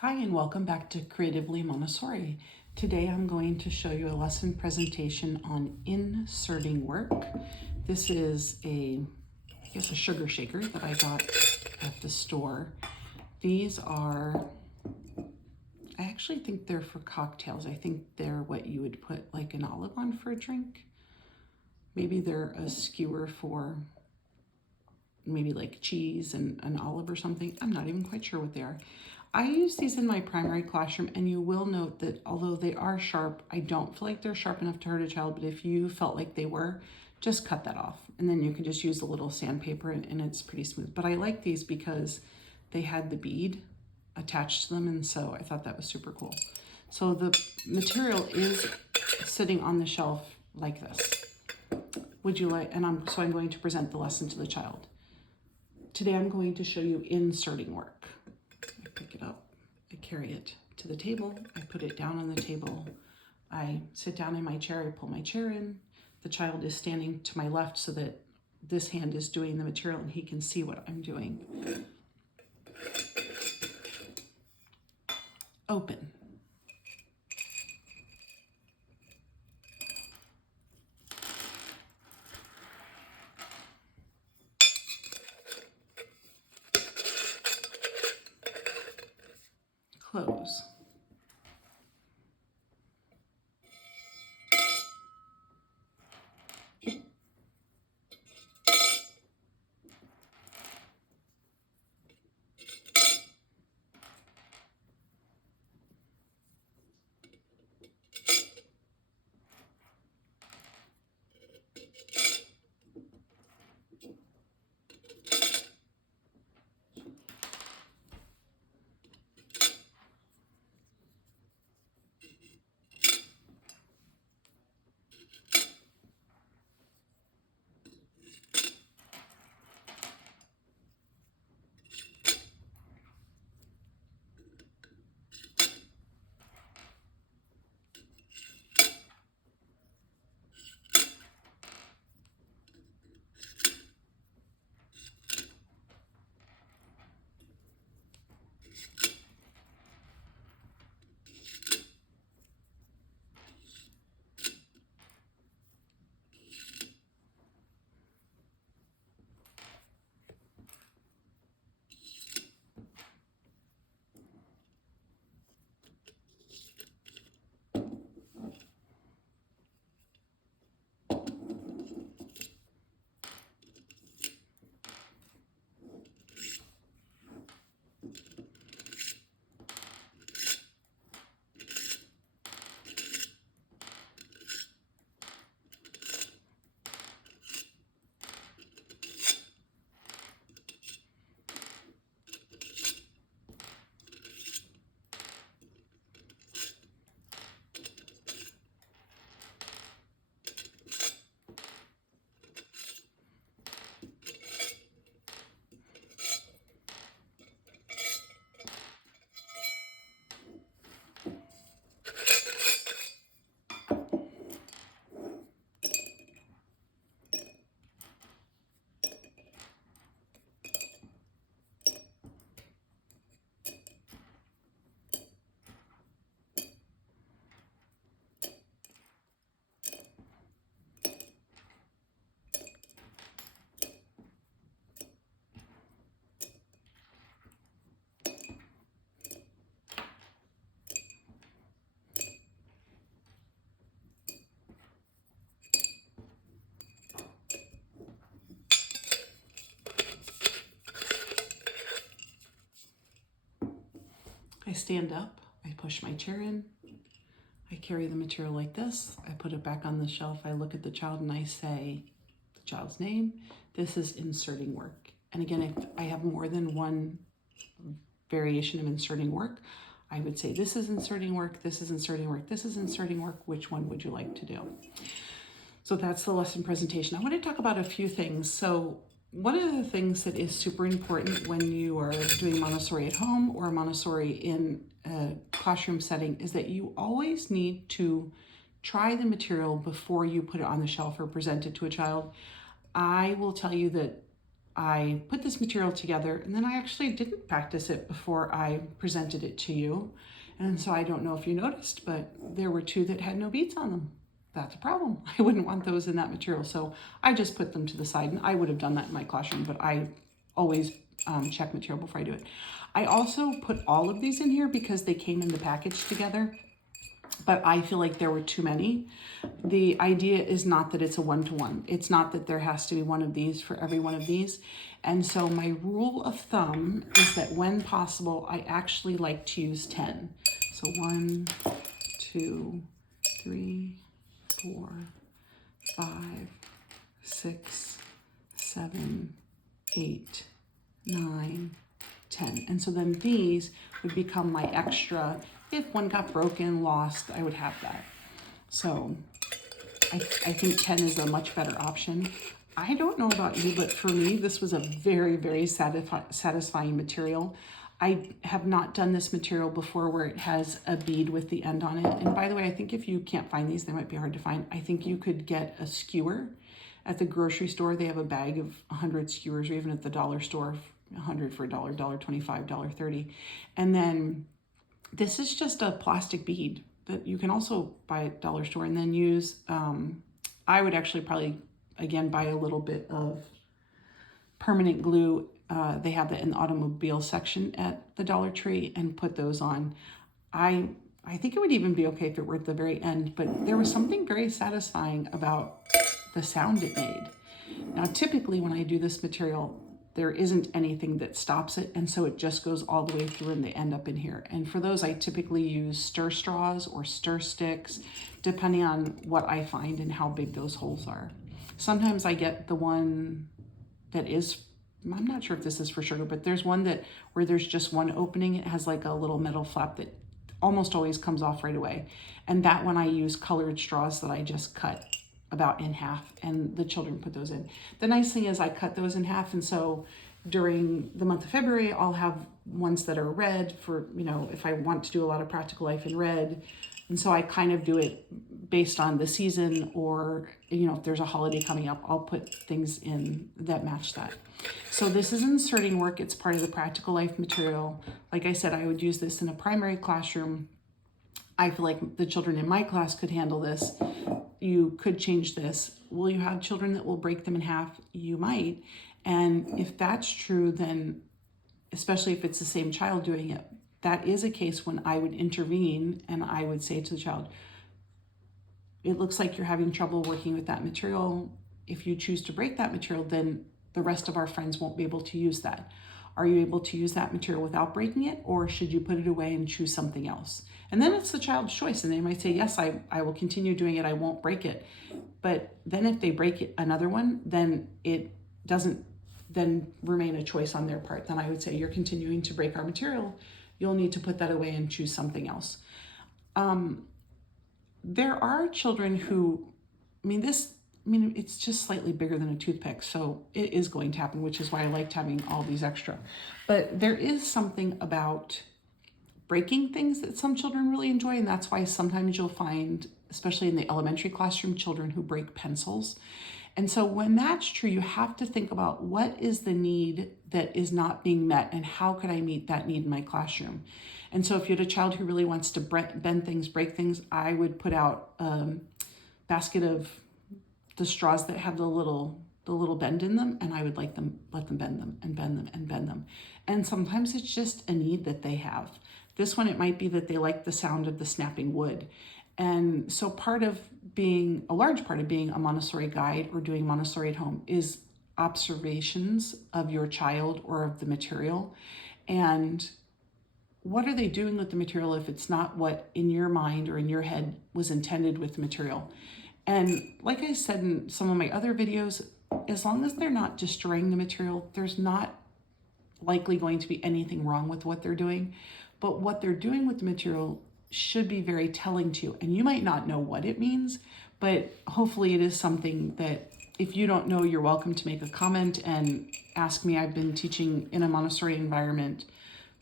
Hi and welcome back to Creatively Montessori. Today I'm going to show you a lesson presentation on inserting work. This is a sugar shaker that I got at the store. These are, I actually think they're for cocktails. I think they're what you would put like an olive on for a drink. Maybe they're a skewer for maybe like cheese and an olive or something. I'm not even quite sure what they are. I use these in my primary classroom, and you will note that although they are sharp, I don't feel like they're sharp enough to hurt a child, but if you felt like they were, just cut that off. And then you can just use a little sandpaper and it's pretty smooth. But I like these because they had the bead attached to them, and so I thought that was super cool. So the material is sitting on the shelf like this. Would you like, and I'm going to present the lesson to the child. Today I'm going to show you inserting work. I pick it up, I carry it to the table, I put it down on the table, I sit down in my chair, I pull my chair in. The child is standing to my left so that this hand is doing the material and he can see what I'm doing. Open. Close. I stand up, I push my chair in, I carry the material like this, I put it back on the shelf, I look at the child and I say the child's name. This is inserting work. And again, if I have more than one variation of inserting work, I would say this is inserting work, this is inserting work, this is inserting work, which one would you like to do? So that's the lesson presentation. I want to talk about a few things. So one of the things that is super important when you are doing Montessori at home or Montessori in a classroom setting is that you always need to try the material before you put it on the shelf or present it to a child. I will tell you that I put this material together, and then I actually didn't practice it before I presented it to you. And so I don't know if you noticed, but there were 2 that had no beads on them. That's a problem. I wouldn't want those in that material. So I just put them to the side, and I would have done that in my classroom, but I always check material before I do it. I also put all of these in here because they came in the package together, but I feel like there were too many. The idea is not that it's a one-to-one. It's not that there has to be one of these for every one of these. And so my rule of thumb is that when possible, I actually like to use 10. So 1, 2, 3, 4, 5, 6, 7, 8, 9, 10. And so then these would become my extra. If one got broken, lost, I would have that. So I think 10 is a much better option. I don't know about you, but for me, this was a very, very satisfying material. I have not done this material before where it has a bead with the end on it. And by the way, I think if you can't find these, they might be hard to find. I think you could get a skewer at the grocery store. They have a bag of 100 skewers, or even at the dollar store, 100 for $1, $1.25, $1.30. And then this is just a plastic bead that you can also buy at dollar store and then use. I would actually probably, again, buy a little bit of permanent glue. They have that in the automobile section at the Dollar Tree, and put those on. I think it would even be okay if it were at the very end, but there was something very satisfying about the sound it made. Now, typically when I do this material, there isn't anything that stops it, and so it just goes all the way through and they end up in here. And for those, I typically use stir straws or stir sticks, depending on what I find and how big those holes are. Sometimes I get the one that is, I'm not sure if this is for sugar, but there's one that where there's just one opening. It has like a little metal flap that almost always comes off right away. And that one I use colored straws that I just cut about in half, and the children put those in. The nice thing is I cut those in half, and so during the month of February, I'll have ones that are red for, you know, if I want to do a lot of practical life in red. And so I kind of do it based on the season, or, you know, if there's a holiday coming up, I'll put things in that match that. So this is inserting work. It's part of the practical life material. Like I said, I would use this in a primary classroom. I feel like the children in my class could handle this. You could change this. Will you have children that will break them in half? You might. And if that's true, then especially if it's the same child doing it, that is a case when I would intervene and I would say to the child, it looks like you're having trouble working with that material. If you choose to break that material, then the rest of our friends won't be able to use that. Are you able to use that material without breaking it, or should you put it away and choose something else? And then it's the child's choice, and they might say, yes, I will continue doing it, I won't break it. But then if they break it, another one, then it doesn't then remain a choice on their part. Then I would say, you're continuing to break our material, you'll need to put that away and choose something else. There are children who, it's just slightly bigger than a toothpick, so it is going to happen, which is why I liked having all these extra. But there is something about breaking things that some children really enjoy, and that's why sometimes you'll find, especially in the elementary classroom, children who break pencils. And so when that's true, you have to think about what is the need that is not being met, and how could I meet that need in my classroom? And so if you had a child who really wants to bend things, break things, I would put out a basket of the straws that have the little bend in them, and I would let them bend them and bend them and bend them. And sometimes it's just a need that they have. This one, it might be that they like the sound of the snapping wood. And so a large part of being a Montessori guide or doing Montessori at home is observations of your child or of the material. And what are they doing with the material if it's not what in your mind or in your head was intended with the material? And like I said in some of my other videos, as long as they're not destroying the material, there's not likely going to be anything wrong with what they're doing. But what they're doing with the material should be very telling to you. And you might not know what it means, but hopefully it is something that if you don't know, you're welcome to make a comment and ask me. I've been teaching in a Montessori environment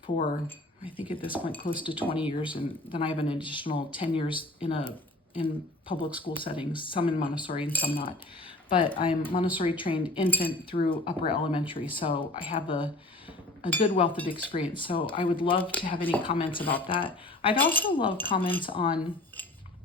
for, I think at this point, close to 20 years. And then I have an additional 10 years in public school settings, some in Montessori and some not. but I'm Montessori trained infant through upper elementary, so I have a good wealth of experience. So I would love to have any comments about that. I'd also love comments on,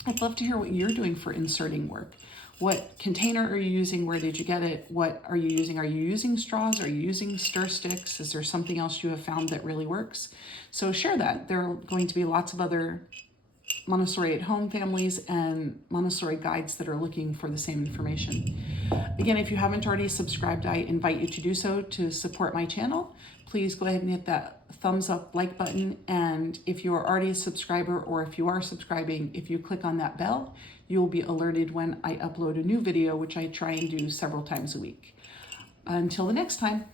I'd love to hear what you're doing for inserting work. What container are you using? Where did you get it? What are you using? Are you using straws? Are you using stir sticks? Is there something else you have found that really works? So share that. There are going to be lots of other Montessori at home families and Montessori guides that are looking for the same information. Again, if you haven't already subscribed, I invite you to do so to support my channel. Please go ahead and hit that thumbs up like button. And if you are already a subscriber, or if you are subscribing, if you click on that bell, you will be alerted when I upload a new video, which I try and do several times a week. Until the next time.